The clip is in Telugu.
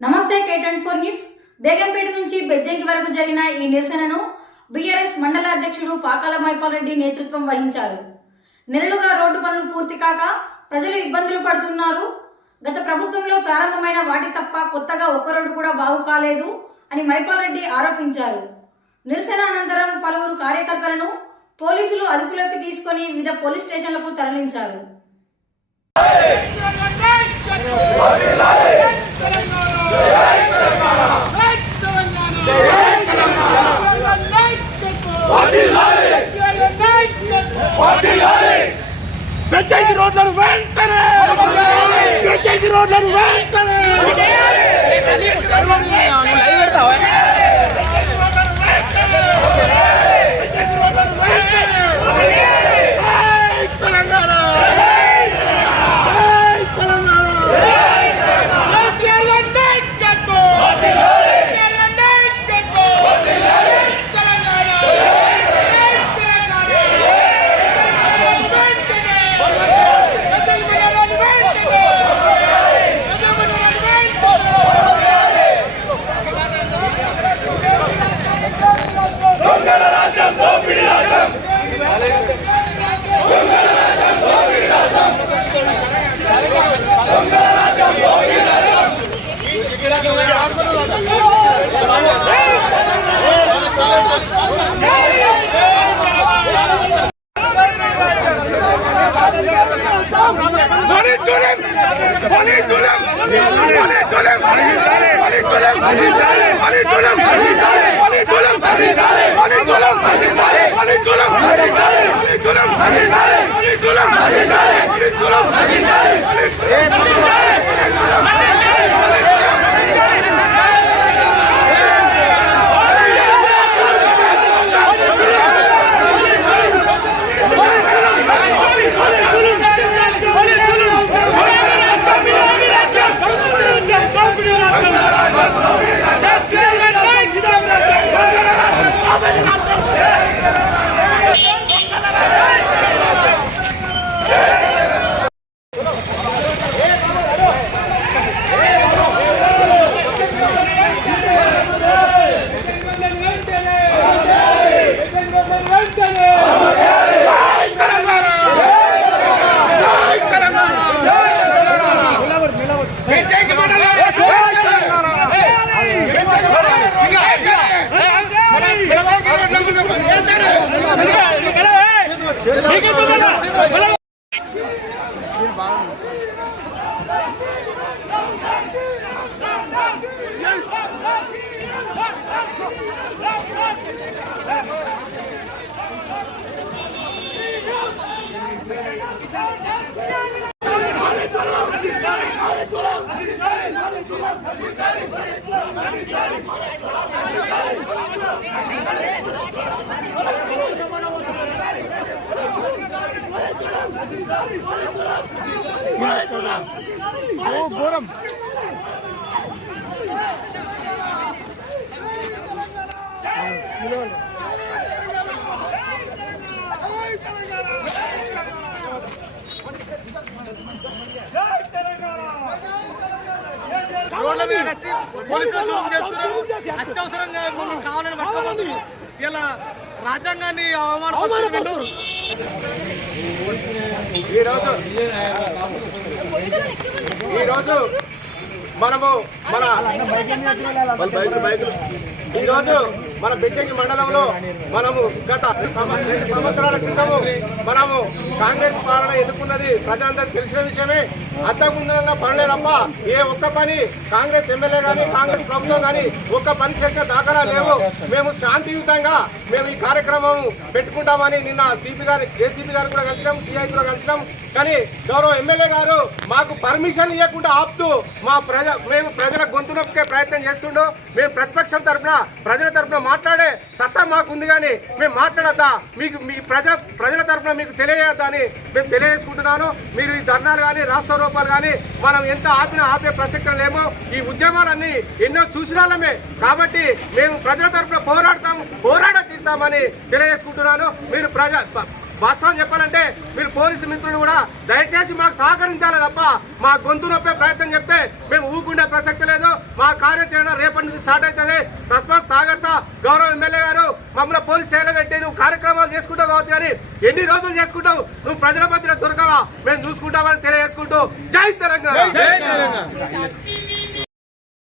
నమస్తే K twenty four news Begumpet నుంచి బెజ్జంకి వరకు జరిగిన ఈ నిరసనను బీఆర్ఎస్ మండల అధ్యక్షుడు పాకాల మైపాల్ రెడ్డి నేతృత్వం వహించారు. నెలలుగా రోడ్డు పనులు పూర్తి కాక ప్రజలు ఇబ్బందులు పడుతున్నారు. గత ప్రభుత్వంలో ప్రారంభమైన వాటి తప్ప కొత్తగా ఒక్క రోడ్డు కూడా బాగు కాలేదు అని మైపాల్ రెడ్డి ఆరోపించారు. నిరసన అనంతరం పలువురు కార్యకర్తలను పోలీసులు అదుపులోకి తీసుకొని వివిధ పోలీస్ స్టేషన్లకు తరలించారు. పెంచేసి రోడ్లను వెంటనే పెంచేసి రోడ్లను వెంటనే Hey, Let's go. రోడ్ల మీద వచ్చి పోలీసులు దూరం చేస్తున్నారు అత్యవసరంగా మమ్మల్ని కావాలని పట్టుకోబోతున్నారు ఇలా రాజ్యాంగాన్ని అవమానపరుస్తున్నారు ఈరోజు ఈరోజు మనము మన ఈరోజు మన బెజ్జంగి మండలంలో మనము గత రెండు సంవత్సరాల క్రితము మనము కాంగ్రెస్ పాలన ఎదుర్కొన్నది ప్రజలందరికీ తెలిసిన విషయమే. అంతకుముందున్న పనులే తప్ప ఏ ఒక్క పని కాంగ్రెస్ ఎమ్మెల్యే కానీ కాంగ్రెస్ ప్రభుత్వం కానీ ఒక్క పని చేసిన దాఖలా లేవు. మేము శాంతియుతంగా మేము ఈ కార్యక్రమం పెట్టుకుంటామని నిన్న సిపి గారు ఏసీపీ గారు కూడా కలిసినాం సిఐ కూడా కలిసినాం. కానీ గౌరవ ఎమ్మెల్యే గారు మాకు పర్మిషన్ ఇవ్వకుండా ఆపుతూ మా ప్రజ మేము ప్రజల గొంతు ప్రయత్నం చేస్తుండో. మేము ప్రతిపక్షం తరఫున ప్రజల తరఫున మాట్లాడే సత్తా మాకు ఉంది కానీ మేము మాట్లాడద్దా? మీకు మీ ప్రజల ప్రజల తరఫున మీకు తెలియజేద్దా అని మేము తెలియజేసుకుంటున్నాను. మీరు ఈ ధర్నాలు కానీ రాష్ట్ర రూపాలు కానీ మనం ఎంత ఆపినా ఆపే ప్రసక్తం లేమో ఈ ఉద్యమాలన్నీ ఎన్నో చూసిన వాళ్ళమే. కాబట్టి మేము ప్రజల తరఫున పోరాడతాం పోరాడ తీస్తామని తెలియజేసుకుంటున్నాను. మీరు ప్రజా వాస్తవం చెప్పాలంటే మీరు పోలీసు మిత్రులు కూడా దయచేసి మాకు సహకరించాలి తప్ప మా గొంతు నొప్పే ప్రయత్నం చెప్తే మేము ఊకుండే ప్రసక్తి లేదు. మా కార్యాచరణ రేపటి నుంచి స్టార్ట్ అవుతుంది. తస్మాత్ సాగర్త గౌరవ ఎమ్మెల్యే గారు మమ్మల్ని పోలీస్ స్టేషన్ పెట్టి నువ్వు కార్యక్రమాలు చేసుకుంటావు కావచ్చు కానీ ఎన్ని రోజులు చేసుకుంటావు? నువ్వు ప్రజల మధ్యలో దొరకవా? మేము చూసుకుంటామని తెలియజేసుకుంటూ జై తెలంగాణ!